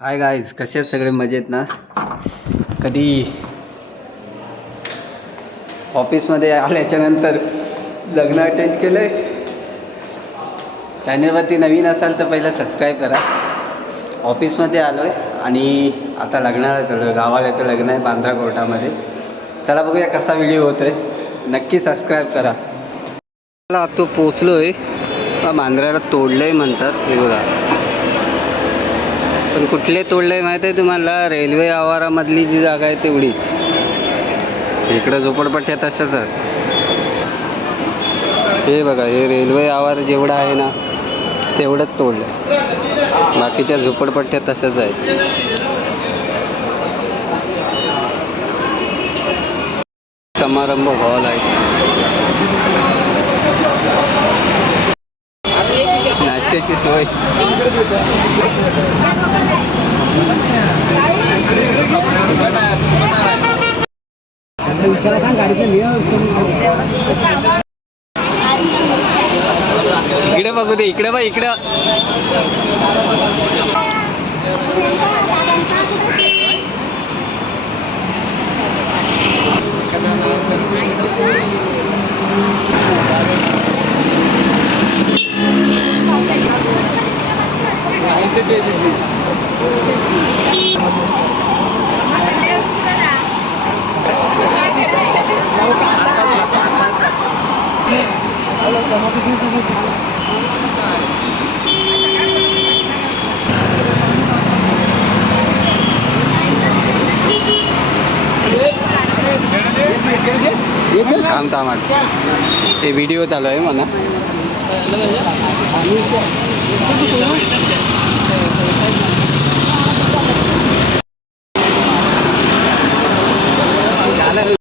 Hi guys, कसे आहेत सगळे? मजेत ना? कधी ऑफिसमध्ये आल्याच्यानंतर लग्न अटेंड केलं आहे. चॅनलवरती नवीन असाल तर पहिलं सबस्क्राईब करा. ऑफिसमध्ये आलो आहे आणि आता लग्नाला चाललो आहे. गावाला लग्न आहे बांद्रा कोर्टामध्ये. चला बघूया कसा व्हिडिओ होतो आहे. नक्की सबस्क्राईब करा. मला तो पोचलो आहे. बांद्र्याला तोडलं आहे म्हणतात, हे बघा. पण कुठले तोडले माहीत आहे तुम्हाला? रेल्वे आवारामधली जी जागा आहे तेवढीच. इकडं झोपडपट्ट्या तशाच आहेत. हे बघा, हे रेल्वे आवार जेवढा आहे ना तेवढंच तोडलं. बाकीच्या झोपडपट्ट्या तशाच आहेत. समारंभ हॉल आहे. नाश्त्याची सोय. इकडे बघू दे, इकडे बघ, इकडं. थांब, ते व्हिडिओ चालू आहे म्हणा.